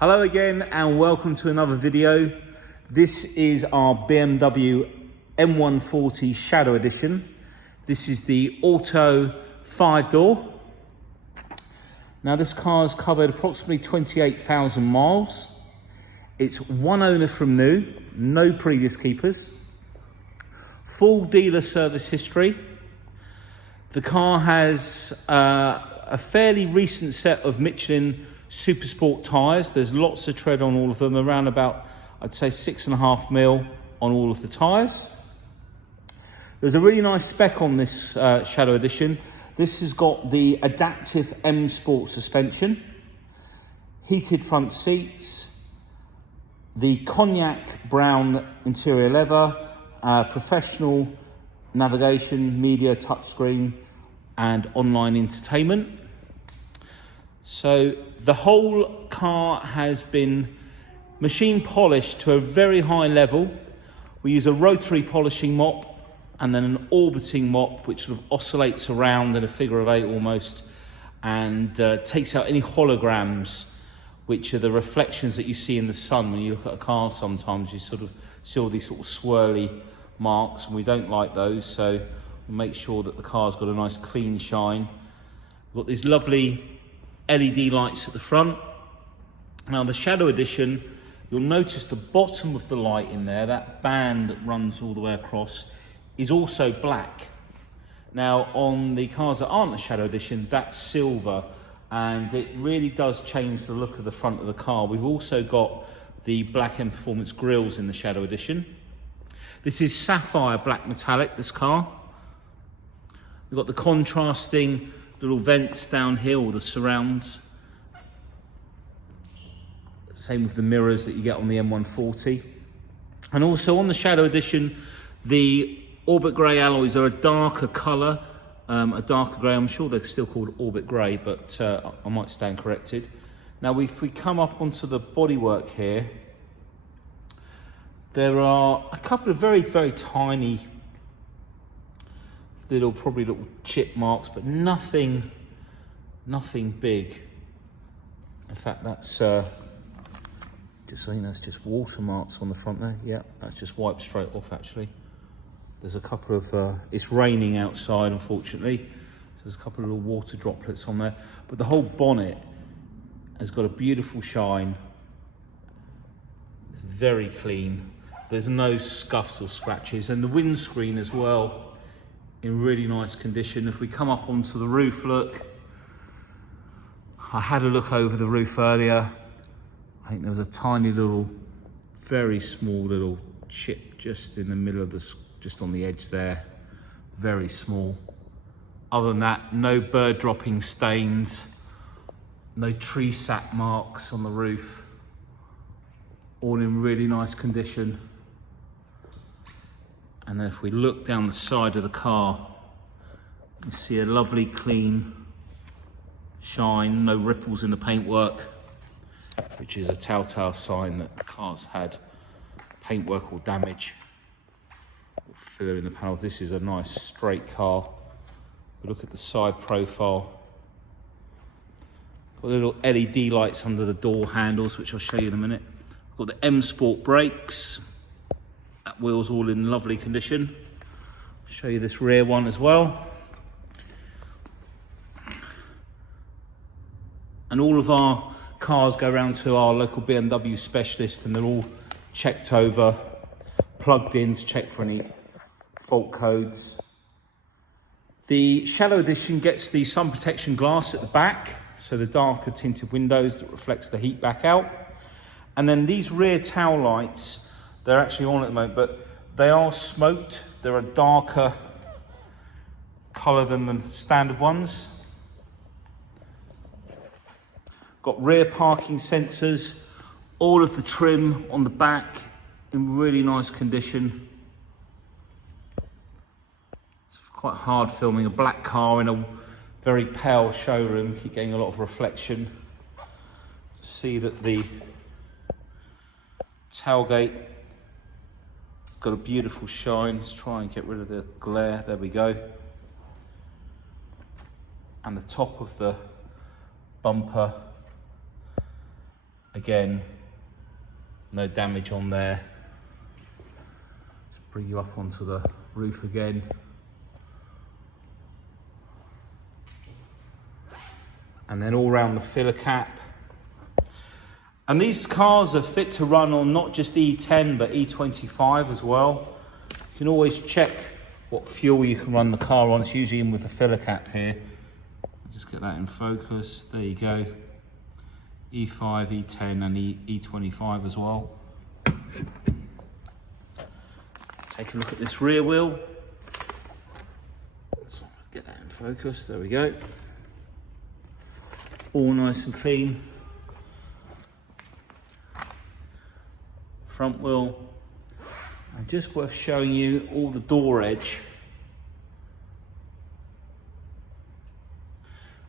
Hello again and welcome to another video. This is our BMW M140 Shadow Edition. This is the auto 5-door. Now this car's covered approximately 28,000 miles. It's one owner from new, no previous keepers. Full dealer service history. The car has a fairly recent set of Michelin Super Sport tyres. There's lots of tread on all of them, around about, I'd say 6.5 mil on all of the tyres. There's a really nice spec on this Shadow Edition. This has got the adaptive M Sport suspension, heated front seats, the Cognac brown interior leather, professional navigation, media, touchscreen, and online entertainment. So the whole car has been machine polished to a very high level. We use a rotary polishing mop and then an orbiting mop which sort of oscillates around in a figure of 8 almost, and takes out any holograms, which are the reflections that you see in the sun. When you look at a car sometimes you sort of see all these sort of swirly marks, and we don't like those, so we'll make sure that the car's got a nice clean shine. We've got these lovely LED lights at the front. Now the Shadow Edition, you'll notice the bottom of the light in there, that band that runs all the way across, is also black. Now on the cars that aren't the Shadow Edition, that's silver, and it really does change the look of the front of the car. We've also got the Black M Performance grills in the Shadow Edition. This is Sapphire black metallic, this car. We've got the contrasting little vents down here, or the surrounds. Same with the mirrors that you get on the M140. And also on the Shadow Edition, the Orbit Grey alloys are a darker colour, a darker grey. I'm sure they're still called Orbit Grey, but I might stand corrected. Now, if we come up onto the bodywork here, there are a couple of very, very tiny probably little chip marks, but nothing big. In fact, that's that's just watermarks on the front there. Yeah, that's just wiped straight off actually. There's a couple of, it's raining outside unfortunately, so there's a couple of little water droplets on there. But the whole bonnet has got a beautiful shine. It's very clean. There's no scuffs or scratches, and the windscreen as well, in really nice condition. If we come up onto the roof, look, I had a look over the roof earlier. I think there was a tiny little, very small little chip just in the middle of just on the edge there, very small. Other than that, no bird dropping stains, no tree sap marks on the roof, all in really nice condition. And then if we look down the side of the car, you see a lovely clean shine, no ripples in the paintwork, which is a telltale sign that the car's had paintwork or damage or filler in the panels. This is a nice straight car. We look at the side profile. Got little LED lights under the door handles, which I'll show you in a minute. Got the M Sport brakes. That wheel's all in lovely condition. I'll show you this rear one as well. And all of our cars go around to our local BMW specialist, and they're all checked over, plugged in to check for any fault codes. The Shadow Edition gets the sun protection glass at the back, so the darker tinted windows that reflects the heat back out. And then these rear tail lights, they're actually on at the moment, but they are smoked. They're a darker colour than the standard ones. Got rear parking sensors, all of the trim on the back in really nice condition. It's quite hard filming a black car in a very pale showroom. Keep getting a lot of reflection. See that the tailgate got a beautiful shine. Let's try and get rid of the glare. There we go. And the top of the bumper Again, no damage on there. Just bring you up onto the roof again. And then all around the filler cap. And these cars are fit to run on not just E10 but E25 as well. You can always check what fuel you can run the car on. It's usually in with the filler cap here. Just get that in focus. There you go. E5, E10 and E25 as well. Let's take a look at this rear wheel. Get that in focus. There we go. All nice and clean. Front wheel. And just worth showing you all the door edge.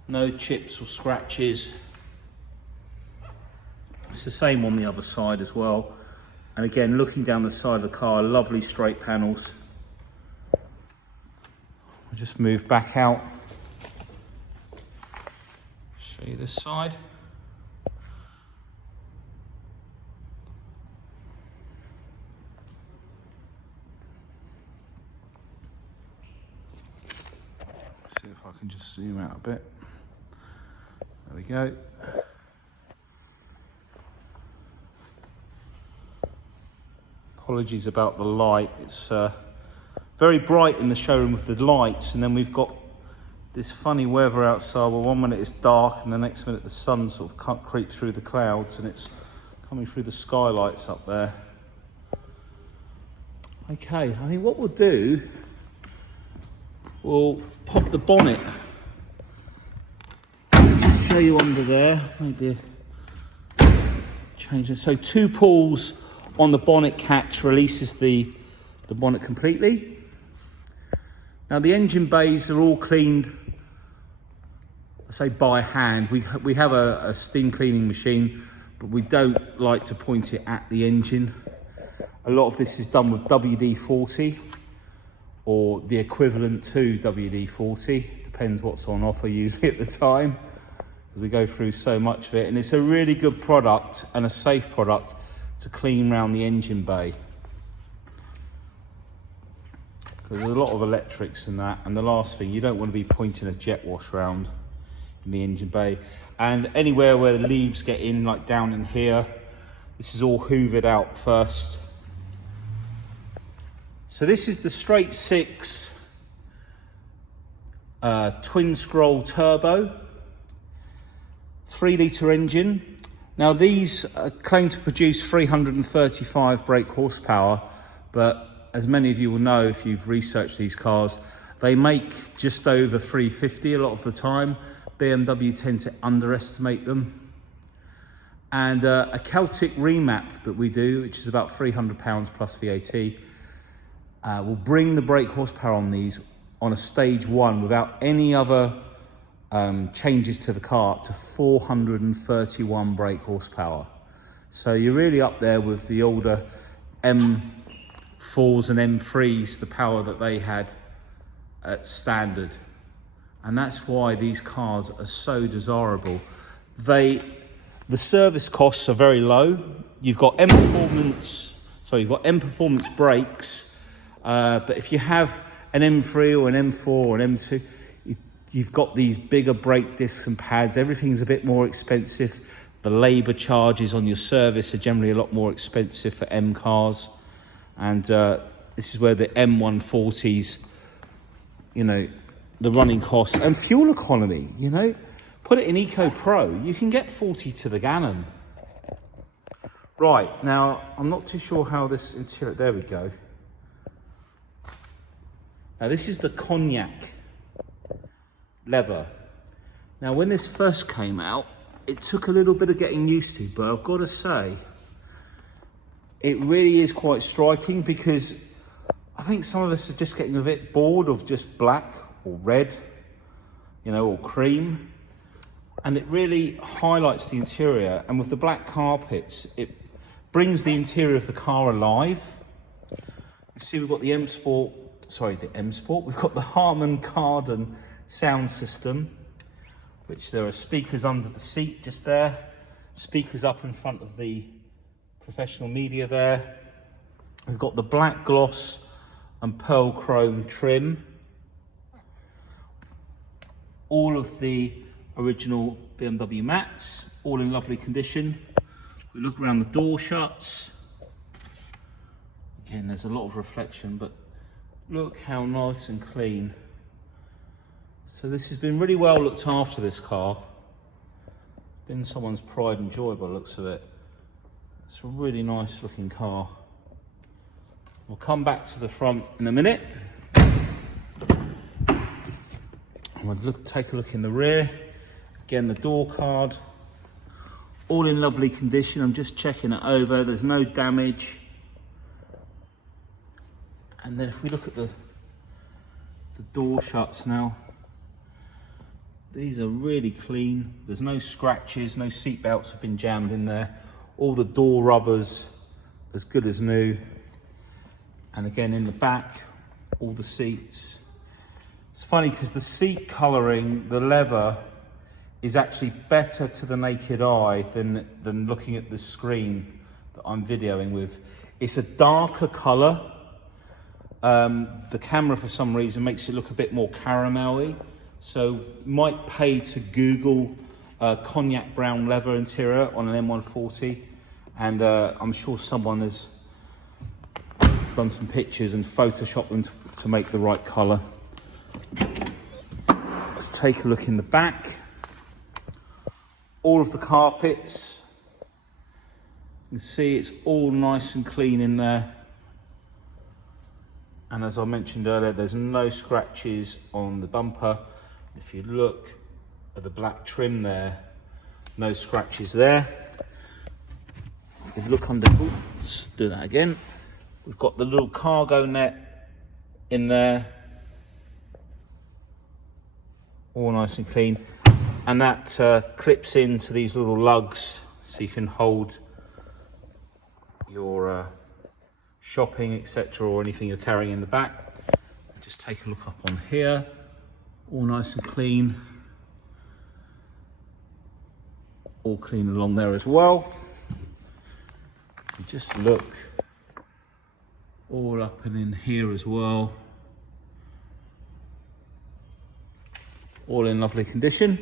No chips or scratches. It's the same on the other side as well. And again, looking down the side of the car, lovely straight panels. We'll just move back out. Show you this side. See if I can just zoom out a bit. There we go. Apologies about the light. It's very bright in the showroom with the lights, and then we've got this funny weather outside where one minute it's dark and the next minute the sun sort of can't creep through the clouds and it's coming through the skylights up there. Okay, I think what we'll do, we'll pop the bonnet. Just show you under there, maybe change it. So 2 pulls on the bonnet catch releases the bonnet completely. Now the engine bays are all cleaned, I say by hand. We have a steam cleaning machine, but we don't like to point it at the engine. A lot of this is done with WD-40 or the equivalent to WD-40. Depends what's on offer usually at the time, because we go through so much of it. And it's a really good product and a safe product to clean around the engine bay. There's a lot of electrics in that, and the last thing, you don't want to be pointing a jet wash around in the engine bay. And anywhere where the leaves get in, like down in here, this is all hoovered out first. So this is the straight 6 twin scroll turbo, 3-litre engine. Now these claim to produce 335 brake horsepower, but as many of you will know if you've researched these cars, they make just over 350 a lot of the time. BMW tend to underestimate them. And a Celtic remap that we do, which is about £300 plus VAT, will bring the brake horsepower on these on a stage 1 without any other changes to the car to 431 brake horsepower. So you're really up there with the older M4s and M3s, the power that they had at standard. And that's why these cars are so desirable. The service costs are very low. You've got M Performance brakes, but if you have an M3 or an M4 or an M2, you've got these bigger brake discs and pads. Everything's a bit more expensive. The labour charges on your service are generally a lot more expensive for M cars. And this is where the M140s, you know, the running costs and fuel economy, you know, put it in Eco Pro, you can get 40 to the gallon. Right, now, I'm not too sure how this interior, there we go. Now this is the Cognac leather. Now when this first came out, it took a little bit of getting used to, but I've got to say, it really is quite striking, because I think some of us are just getting a bit bored of just black or red, you know, or cream. And it really highlights the interior. And with the black carpets, it brings the interior of the car alive. You see, we've got the we've got the HARMAN KARDON sound system, which there are speakers under the seat just there. Speakers up in front of the professional media there. We've got the black gloss and pearl chrome trim. All of the original BMW mats, all in lovely condition. We look around the door shuts. Again, there's a lot of reflection, but look how nice and clean. So this has been really well looked after, this car. Been someone's pride and joy by the looks of it. It's a really nice looking car. We'll come back to the front in a minute. We'll take a look in the rear. Again, the door card, all in lovely condition. I'm just checking it over. There's no damage. And then if we look at the door shuts now, these are really clean. There's no scratches, no seat belts have been jammed in there. All the door rubbers as good as new. And again, in the back, all the seats. It's funny because the seat colouring, the leather, is actually better to the naked eye than looking at the screen that I'm videoing with. It's a darker colour. The camera, for some reason, makes it look a bit more caramel-y. So might pay to Google cognac brown leather interior on an M140, and I'm sure someone has done some pictures and photoshopped them to make the right colour. Let's take a look in the back. All of the carpets, you can see it's all nice and clean in there. And as I mentioned earlier, there's no scratches on the bumper. If you look at the black trim there, no scratches there. If you look under, let's do that again. We've got the little cargo net in there, all nice and clean. And that clips into these little lugs so you can hold your shopping, etc., or anything you're carrying in the back. Just take a look up on here, all nice and clean. All clean along there as well. And just look all up and in here as well. All in lovely condition.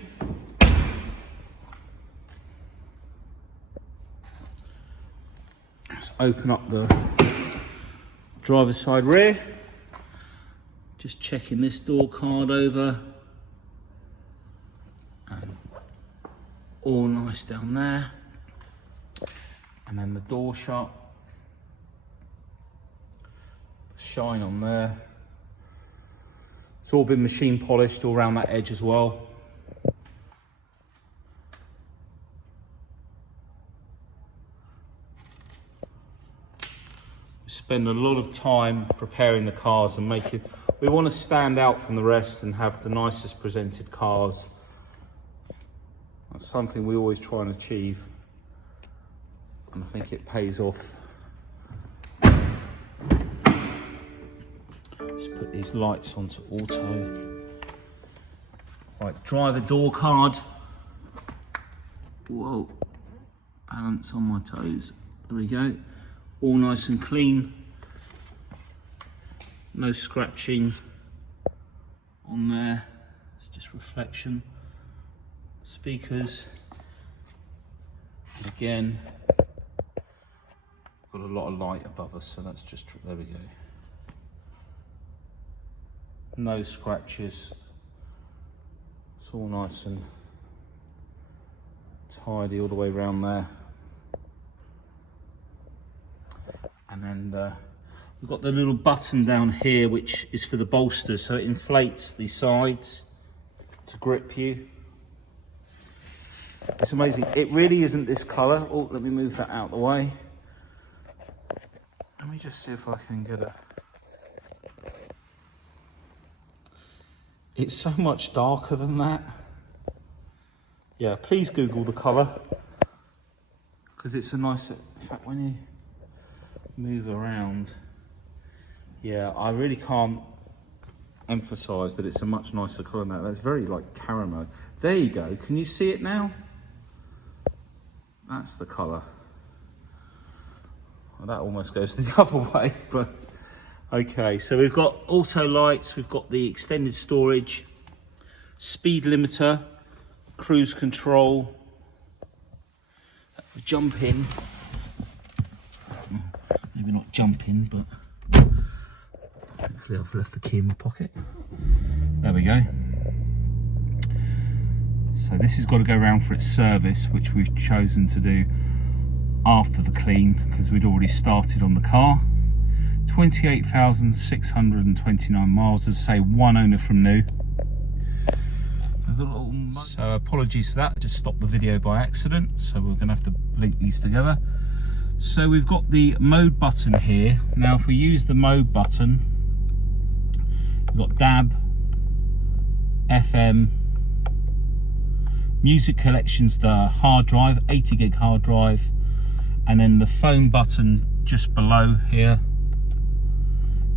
Let's open up the driver's side rear. Just checking this door card over. And all nice down there. And then the door shut. The shine on there. It's all been machine polished all around that edge as well. We spend a lot of time preparing the cars and making, we want to stand out from the rest and have the nicest presented cars. That's something we always try and achieve, and I think it pays off. Just put these lights onto auto. Right, driver door card. Whoa, balance on my toes. There we go. All nice and clean. No scratching on there. It's just reflection. Speakers. Again, got a lot of light above us, so that's just, there we go. No scratches. It's all nice and tidy all the way around there. And then we've got the little button down here, which is for the bolsters, so it inflates the sides to grip you. It's amazing. It really isn't this colour. Oh, let me move that out of the way. Let me just see if I can get a... It's so much darker than that. Yeah, please Google the colour, because it's a nice... In fact, when you move around, yeah, I really can't emphasise that it's a much nicer colour than that. That's very like caramel. There you go. Can you see it now? That's the colour. Well, that almost goes the other way, but okay. So we've got auto lights, we've got the extended storage, speed limiter, cruise control, jump in. Maybe not jump in, but hopefully I've left the key in my pocket. There we go. So this has got to go around for its service, which we've chosen to do after the clean because we'd already started on the car. 28,629 miles, as I say, one owner from new. So apologies for that, I just stopped the video by accident, so we're going to have to link these together. So we've got the mode button here. Now if we use the mode button, we've got DAB, FM, music collections, the hard drive, 80 gig hard drive, and then the phone button just below here.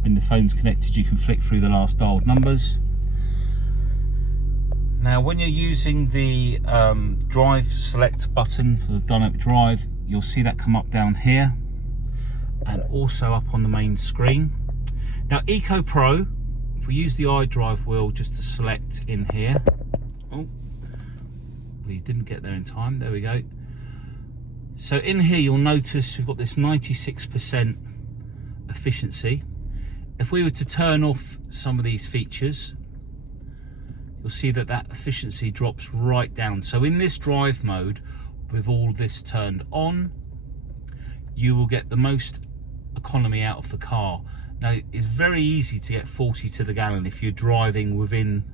When the phone's connected, you can flick through the last dialed numbers. Now when you're using the drive select button for the dynamic drive, you'll see that come up down here and also up on the main screen. Now Eco Pro, if we use the iDrive wheel just to select in here, oh, we didn't get there in time, there we go. So in here you'll notice we've got this 96% efficiency. If we were to turn off some of these features, you'll see that that efficiency drops right down. So in this drive mode, with all this turned on, you will get the most economy out of the car. Now it's very easy to get 40 to the gallon if you're driving within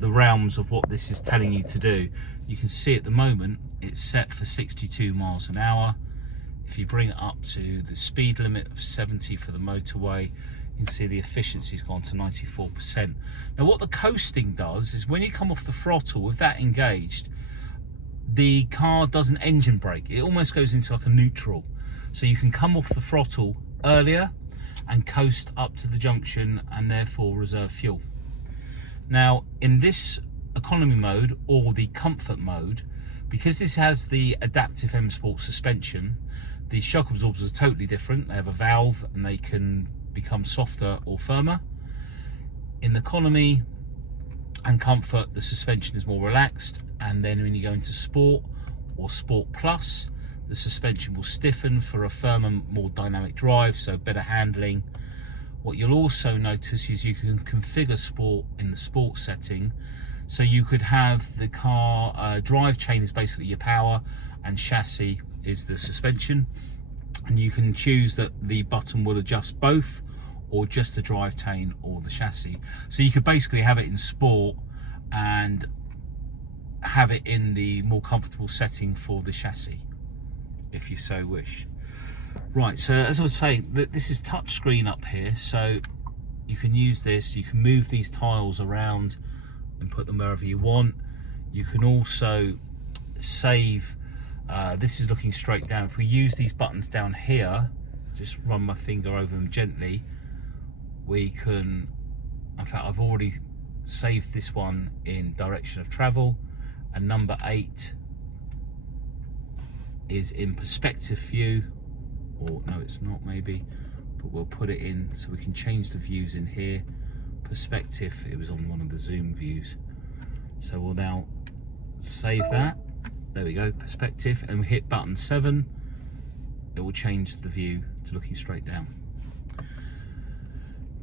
the realms of what this is telling you to do. You can see at the moment it's set for 62 miles an hour. If you bring it up to the speed limit of 70 for the motorway, you can see the efficiency's gone to 94%. Now what the coasting does is when you come off the throttle with that engaged, the car doesn't engine brake. It almost goes into like a neutral. So you can come off the throttle earlier and coast up to the junction and therefore reserve fuel. Now in this economy mode or the comfort mode, because this has the adaptive M Sport suspension, the shock absorbers are totally different. They have a valve and they can become softer or firmer. In the economy and comfort, the suspension is more relaxed, and then when you go into sport or sport plus, the suspension will stiffen for a firmer, more dynamic drive, so better handling. What you'll also notice is you can configure sport in the sport setting, so you could have the car drive chain is basically your power and chassis is the suspension, and you can choose that the button will adjust both or just the drive chain or the chassis. So you could basically have it in sport and have it in the more comfortable setting for the chassis if you so wish. Right, so as I was saying, this is touch screen up here, so you can use this, you can move these tiles around and put them wherever you want. You can also save, this is looking straight down. If we use these buttons down here, just run my finger over them gently, we can, in fact I've already saved this one in direction of travel, and number 8 is in perspective view, or no it's not maybe, but we'll put it in so we can change the views in here. Perspective, it was on one of the zoom views, so we'll now save that. There we go, perspective, and we hit button 7, it will change the view to looking straight down.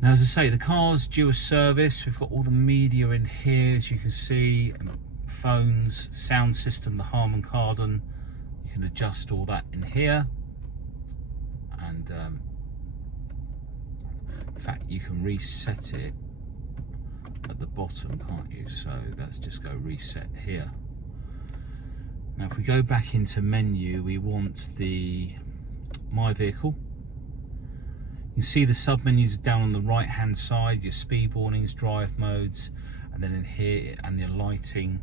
Now as I say, the car's due a service. We've got all the media in here, as you can see, and phones, sound system, the HARMAN KARDON. You can adjust all that in here, and in fact you can reset it at the bottom, can't you? So let's just go reset here. Now if we go back into menu, we want the My Vehicle. You can see the sub menus are down on the right hand side, your speed warnings, drive modes, and then in here and the lighting,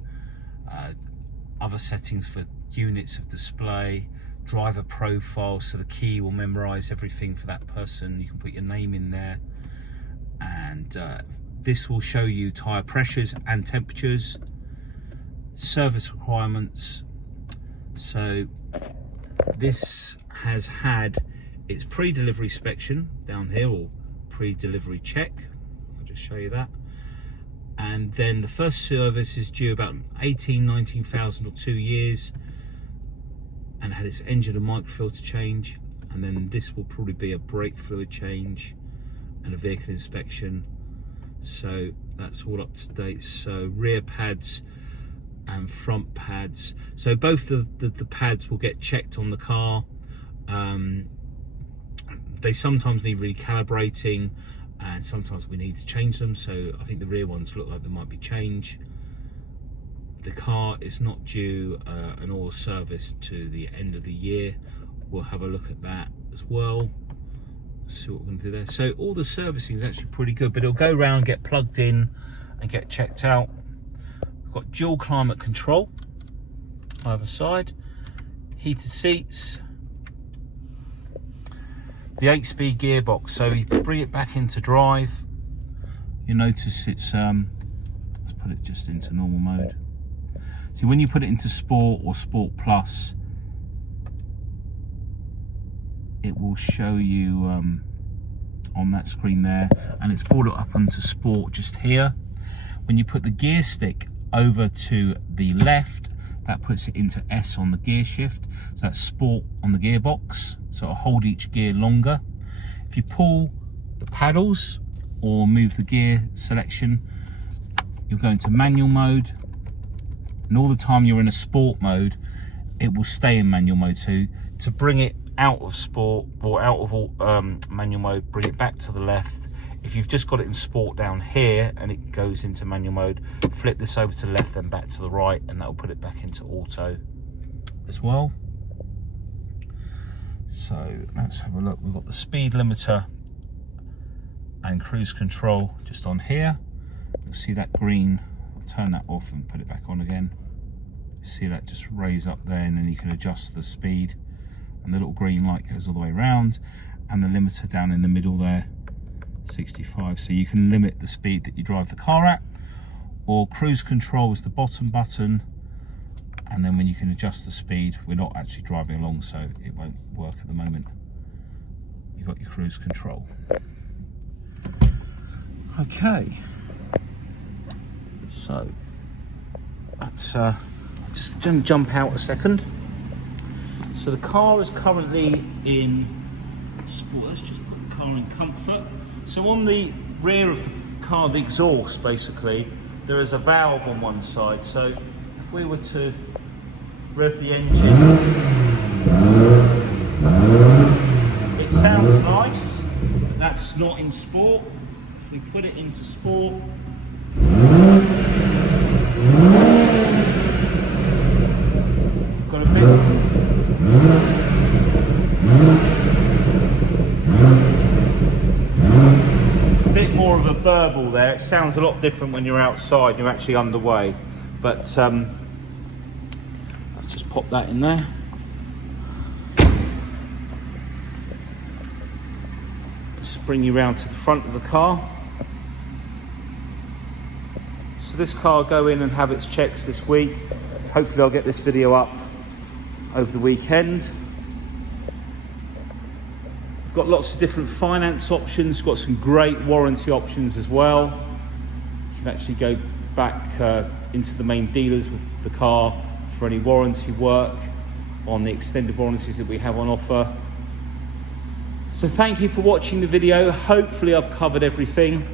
other settings for units of display, driver profile, so the key will memorize everything for that person. You can put your name in there, and this will show you tire pressures and temperatures, service requirements. So this has had its pre-delivery inspection down here, or pre-delivery check. I'll just show you that. And then the first service is due about 19,000 or 2 years, and had its engine and microfilter change. And then this will probably be a brake fluid change and a vehicle inspection. So that's all up to date. So rear pads and front pads. So both the pads will get checked on the car. They sometimes need recalibrating, and sometimes we need to change them. So I think the rear ones look like they might be changed. The car is not due an oil service to the end of the year. We'll have a look at that as well. See what we're going to do there. So all the servicing is actually pretty good, but it'll go around, get plugged in and get checked out. We've got dual climate control either side, heated seats, the 8-speed gearbox. So you bring it back into drive, you notice it's let's put it just into normal mode. So when you put it into Sport or Sport Plus, it will show you on that screen there, and it's brought it up onto Sport just here. When you put the gear stick over to the left, that puts it into S on the gear shift. So that's Sport on the gearbox, so it'll hold each gear longer. If you pull the paddles or move the gear selection, you'll go into manual mode, and all the time you're in a sport mode, it will stay in manual mode too. To bring it out of sport or out of manual mode, bring it back to the left. If you've just got it in sport down here and it goes into manual mode, flip this over to the left, then back to the right, and that will put it back into auto as well. So let's have a look. We've got the speed limiter and cruise control just on here. You'll see that green. I'll turn that off and put it back on again. You see that just raise up there, and then you can adjust the speed, and the little green light goes all the way around, and the limiter down in the middle there, 65. So you can limit the speed that you drive the car at, or cruise control is the bottom button, and then when you can adjust the speed, we're not actually driving along, so it won't work at the moment. You've got your cruise control. Okay, so that's just going to jump out a second. So the car is currently in sport. Let's just put the car in comfort. So on the rear of the car, the exhaust basically, there is a valve on one side. So if we were to rev the engine, it sounds nice. That's not in sport. If we put it into sport, got a bit more of a burble there. It sounds a lot different when you're outside, you're actually underway. But let's just pop that in there. Just bring you round to the front of the car. So this car will go in and have its checks this week. Hopefully I'll get this video up over the weekend. We've got lots of different finance options. We've got some great warranty options as well. You can actually go back into the main dealers with the car for any warranty work on the extended warranties that we have on offer. So thank you for watching the video. Hopefully I've covered everything,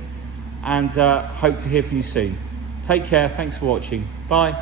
and hope to hear from you soon. Take care. Thanks for watching. Bye.